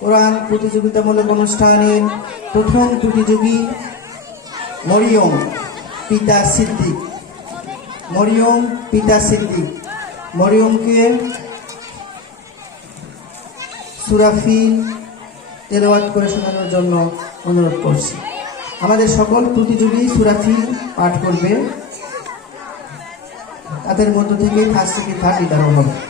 কোরআন প্রতিযোগিতামূলক অনুষ্ঠানের প্রথম প্রতিযোগী মরিয়ম পিতা সিদ্দিক। মরিয়ম পিতা সিদ্দিক। মরিয়মকে সুরাফি তেলাওয়াত করে শোনানোর জন্য অনুরোধ করছি। আমাদের সকল প্রতিযোগী সুরাফি পাঠ করবে। তাদের মধ্য থেকে ফার্স্ট থেকে থার্ড নির্ধারণ হবে।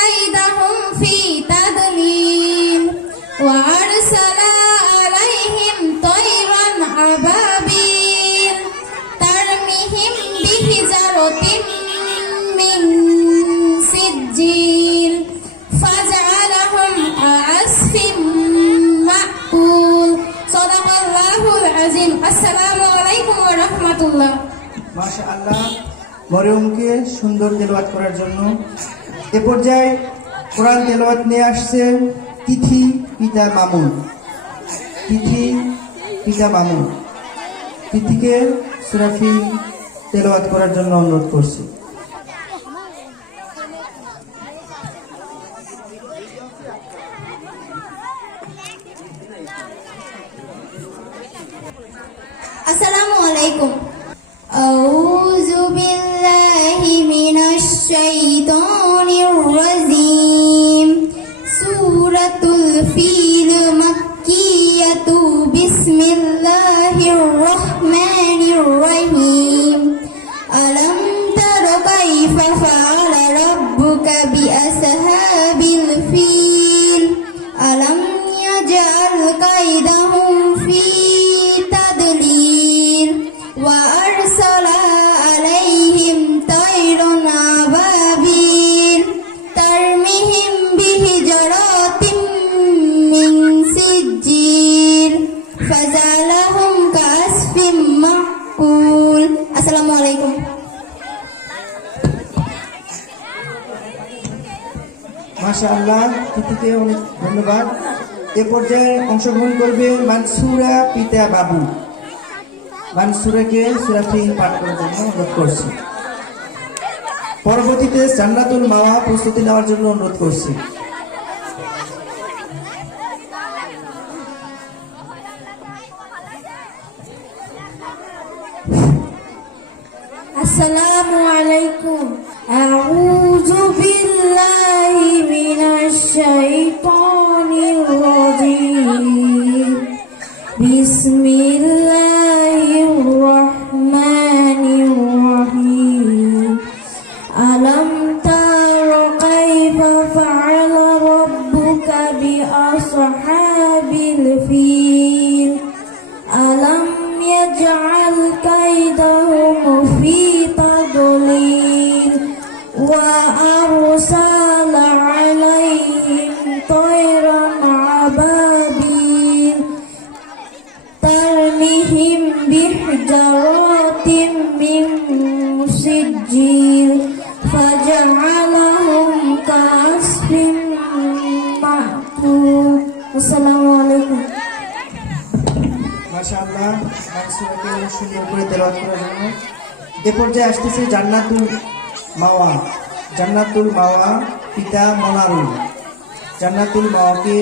কাইদাহুম ফি তাদলিল وأرسل عليهم طيرا أبابيل ترميهم بحجارة من سجيل فجعلهم كعصف مأكول صدق الله العظيم السلام عليكم ورحمة الله মাশা আল্লাহ মরিয়মকে সুন্দর তেলাওয়াত করার জন্য এ পর্যায়ে কোরআন তেলাওয়াত নিয়ে আসছে তিথি পিতা মামুন। তিথি পিতা মামুন। তিথিকে সুরাফি তেলাওয়াত করার জন্য অনুরোধ করছি। বিসমিল্লাহির রহমানির রহিম আলাম তার কাইফা ফাআলা করবে মানসুরা পিতা বাবু। মানসুরাকে সুরাফি পাঠ করার জন্য অনুরোধ করছি। পরবর্তীতে সান্নাতুল মাওয়া প্রস্তুতি নেওয়ার জন্য অনুরোধ করছি। يجعل كيدهم في মানসুরাকে উপরে তেলাওয়াত করার জন্য। এ পর্যায়ে আসতেছে জান্নাতুল মাওয়া। জান্নাতুল মাওয়া পিতা মনারুল। জান্নাতুল মাওয়াকে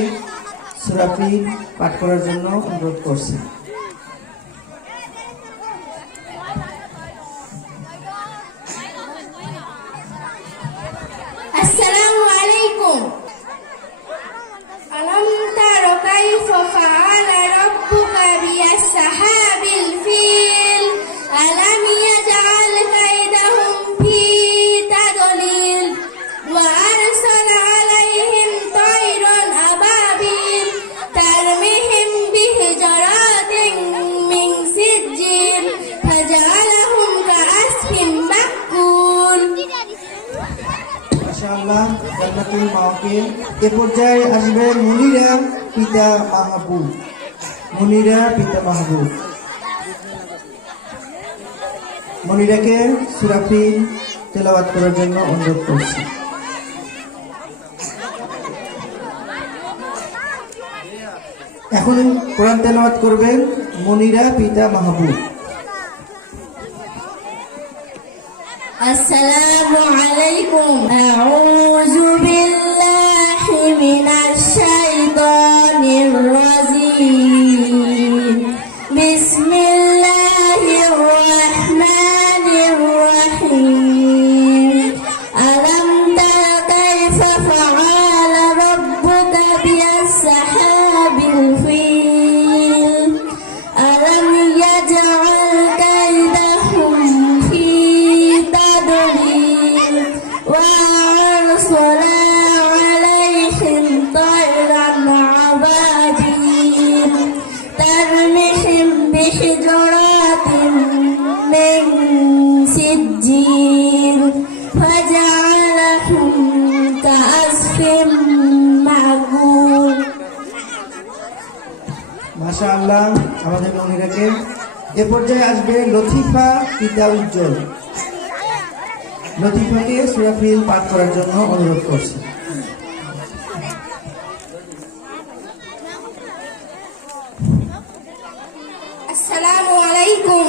সুরাফি পাঠ করার জন্য অনুরোধ করছি। মনিরা পিতা মাহবুব মনিরাকে সুরাফিল তেলাওয়াত করার জন্য অনুরোধ করছি এখন কোরআন তেলাওয়াত করবেন মনিরা পিতা মাহবুব السلام عليكم أعوذ بالله من الشيطان الرجيم bills. এ পর্যায়ে আসবে লতিফা পিতা উজ্জ্বল। লতিফাকে সুরাফিল পাঠ করার জন্য অনুরোধ করছি। সুরাত আলাইকুম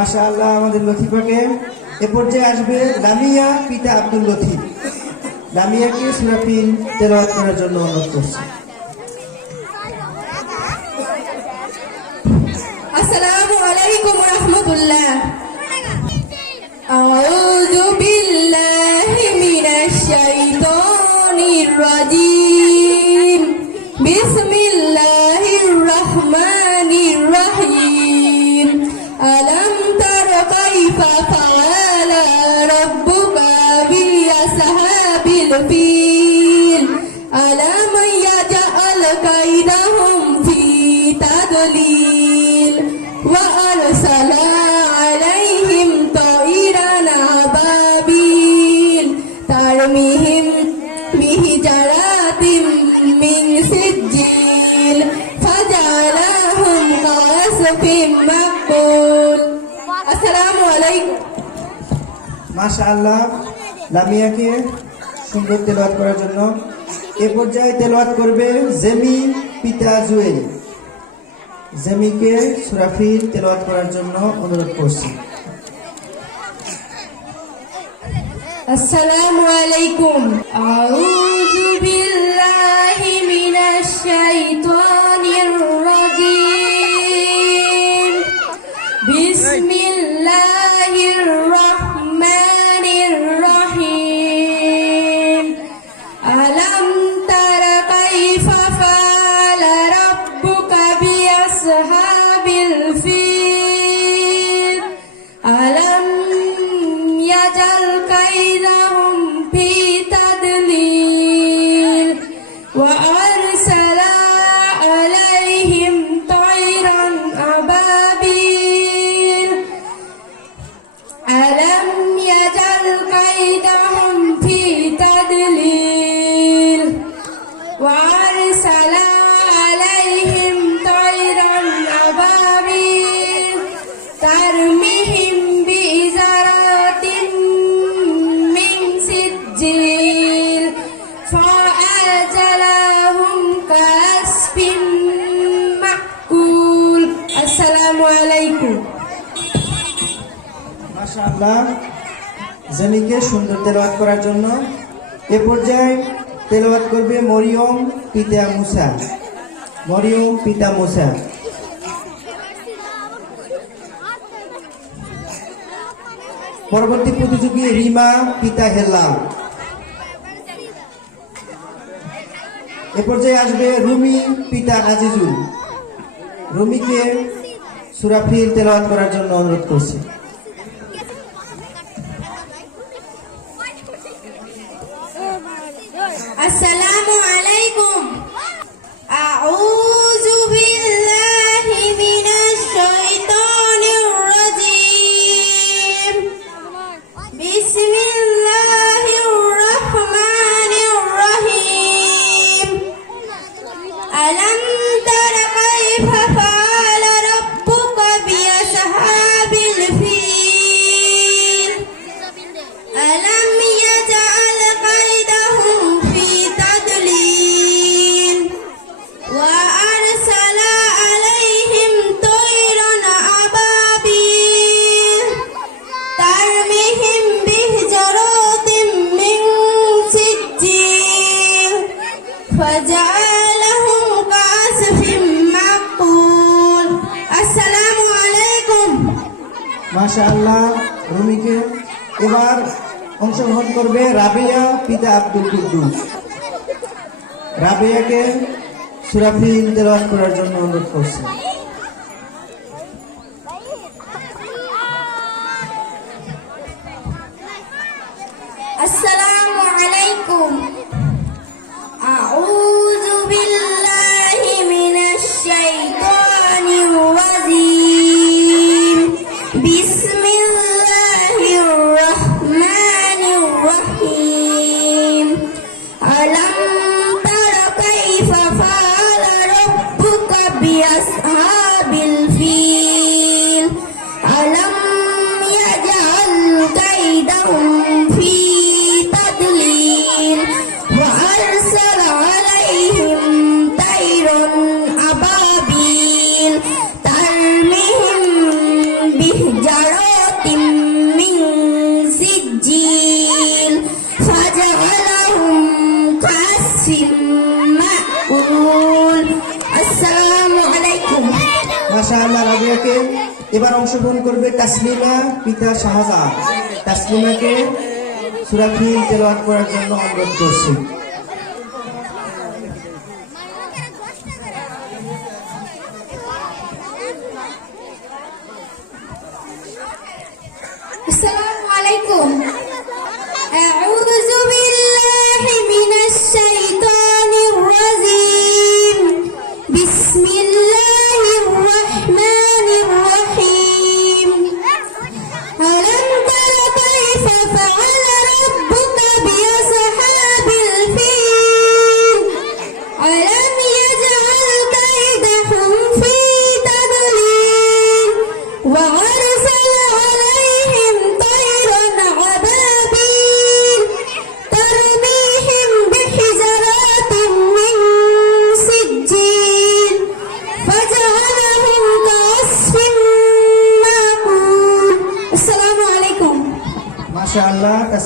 মাসা আল্লাহ আমাদের লতিফাকে এ পর্যায়ে আসবে দামিয়া পিতা আব্দুল লতিফ। দামিয়াকে সুরাফিন তেল করার জন্য অনুরোধ করছি। আসসালামু sa, ইনশাআল্লাহ লামিয়াকে সুন্দর তেলাওয়াত করার জন্য। এ পর্যায়ে তেলাওয়াত করবে জেমি পিতা জুয়েল। জেমিকে সুরাফির তেলাওয়াত করার জন্য অনুরোধ করছি। আসসালামু আলাইকুম। আউযু বিল্লাহি মিনাশ শাইতানির আপনার জমিকে সুন্দর তেলবাদ করার জন্য এ পর্যায়ে তেলবাদ করবে মরিয়ম পিতা মুসা। মরিয়ম পিতা মুসা। পরবর্তী প্রতিযোগী রিমা পিতা হেলা। এ পর্যায়ে আসবে রুমি পিতা আজিজুল। রুমিকে সুরাফির তেলাওয়াত করার জন্য অনুরোধ করছি। ألم تر كيف অংশগ্রহণ করবে রাবিয়া পিতা আব্দুল কুদ্দুস রাবিয়াকে সুরাফি তেলাওয়াত করার জন্য অনুরোধ করছি। وأرسل عليهم طيرا أبابيل ترميهم بحجرات من سجيل فجعلهم كعصف مأكول السلام عليكم মাশা আল্লাহ রাবিয়াকে এবার অংশগ্রহণ করবে তাসলিমা পিতা শাহজাহান তাসলিমাকে সুরাফিল তেলাওয়াত করার জন্য অনুরোধ করছি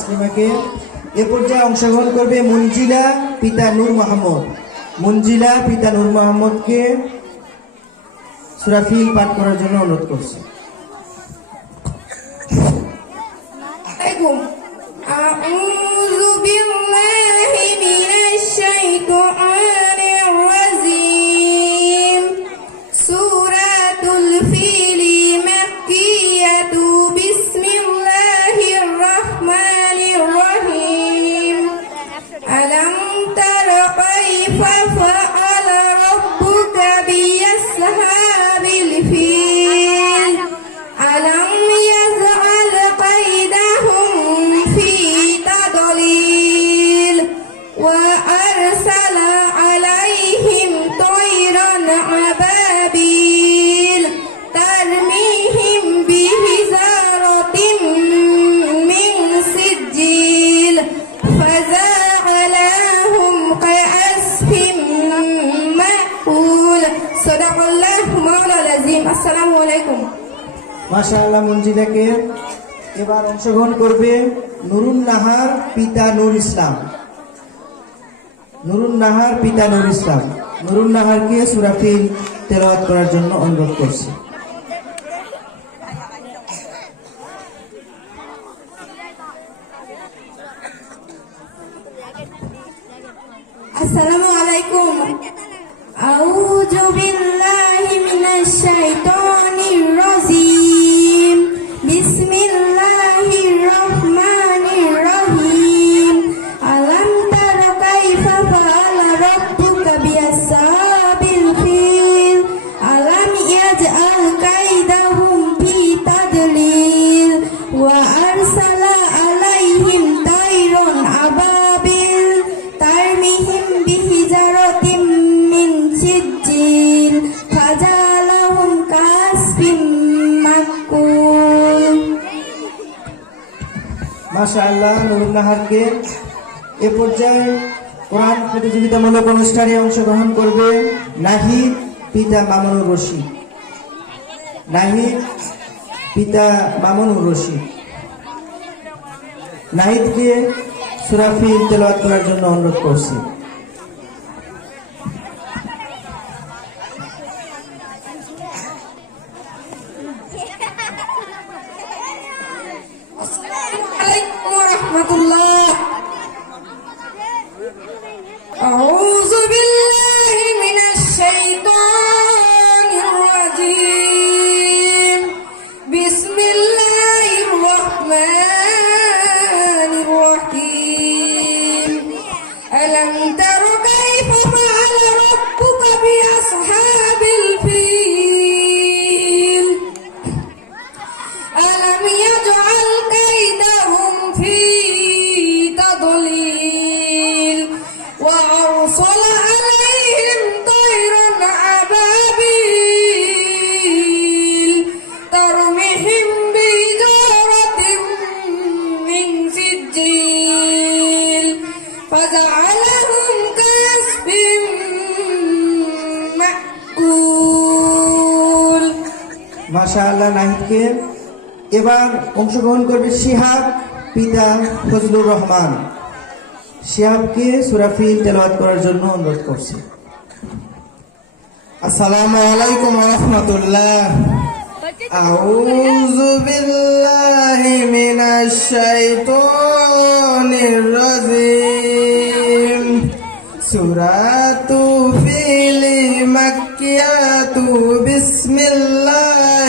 তাসলিমাকে এ পর্যায়ে অংশগ্রহণ করবে মঞ্জিলা পিতা নূর মাহমুদ। মঞ্জিলা পিতা নূর মাহমুদকে সুরাফিল পাঠ করার জন্য অনুরোধ করছি। মাশাআল্লাহ মঞ্জিলাকে এবার অংশগ্রহণ করবে নুরুন নাহার পিতা নুর ইসলাম। নুরুন নাহার পিতা নুর ইসলাম। নুরুন নাহারকে সুরাফিল তেলাওয়াত করার জন্য অনুরোধ করছে। আসসালামু আলাইকুম। আউযু বিল্লাহি মিনাশ শাইতানির রাজিম। মাশা আল্লাহ নুরুন নাহারকে এ পর্যায়ে কোরআন প্রতিযোগিতামূলক অনুষ্ঠানে অংশগ্রহণ করবে নাহিদ পিতা মামুনুর রশিদ। নাহিদ পিতা মামুনুর রশিদ। নাহিদকে সুরাফি তেলাওয়াত করার জন্য অনুরোধ করছি। মাশা আল্লাহ নাহিদকে এবার অংশগ্রহণ করবে শিহাব পিতা ফজলুর রহমান শিহাবকে সুরাফিল তেলাওয়াত করার জন্য অনুরোধ করছি আসসালামু আলাইকুম রহমতুল্লাহ أعوذ بالله من الشيطان الرجيم سورة فيل مكية بسم الله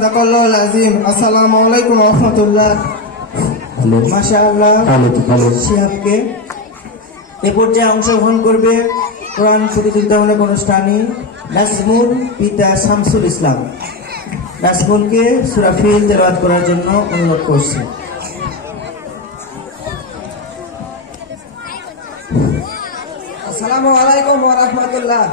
সাদাকাল্লাহ আজিম আসসালামু আলাইকুম রহমতুল্লাহ মাশাআল্লাহ এ পর্যায়ে অংশগ্রহণ করবে কোরআন প্রতিযোগিতামূলক অনুষ্ঠানে নাজমুল পিতা শামসুল ইসলাম। নাজমুলকে সুরাফিল তেলাওয়াত করার জন্য অনুরোধ করছি। আসসালামু আলাইকুম ওয়া রাহমাতুল্লাহ।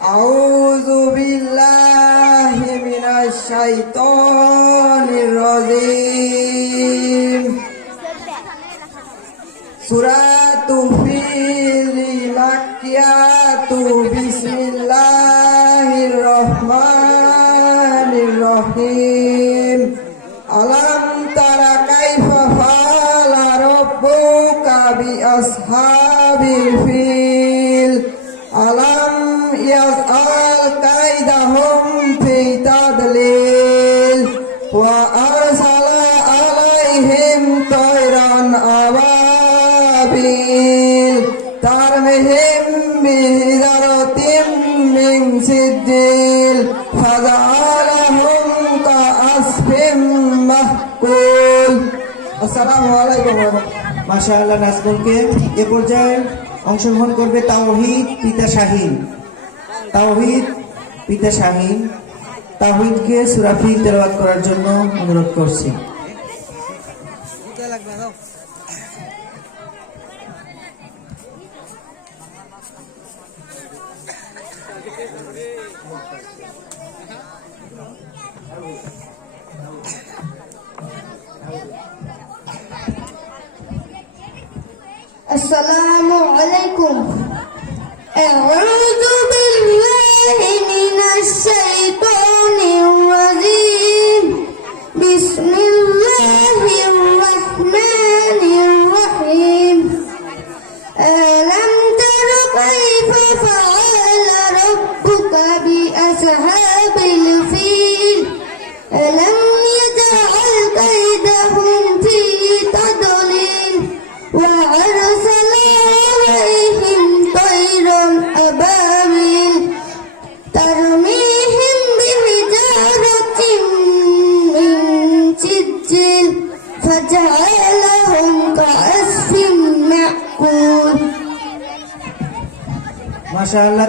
আউযু বিল্লাহি মিনাশ শাইতানির রাজীম। সূরাতু ফিল মাক্কিয়াতু বিসমিল্লাহির রহমানির রহিম। আলাম তারা কাইফা ফালা রাব্বুকা বিআসহাবিল ফিল আলাম ألقيدهم في تضليل وأرسل عليهم طيرا أبابيل ترمهم بهدرة من سجيل فجعلهم كأسف مهقول السلام عليكم ورحمة الله মাশাআল্লাহ নাজমুলকে এ পর্যায়ে অংশগ্রহণ করবে তাওহিদ পিতা শাহিন তাহিদ পিতা শাহিন তাহিদকে সুরাফি তেলবাদ করার জন্য অনুরোধ করছি। السلام عليكم say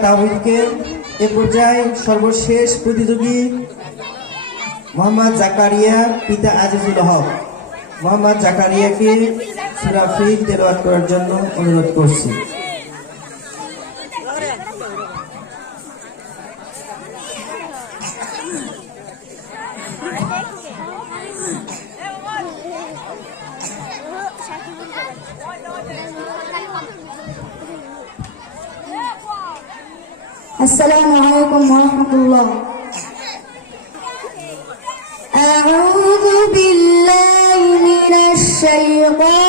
তাহিদকে এ পর্যায়ে সর্বশেষ প্রতিযোগী মোহাম্মদ জাকারিয়া, পিতা আজিজুল হক। মোহাম্মদ জাকারিয়াকে সুরাফি তেলাওয়াত করার জন্য অনুরোধ করছি। السلام عليكم ورحمة الله. أعوذ بالله من الشيطان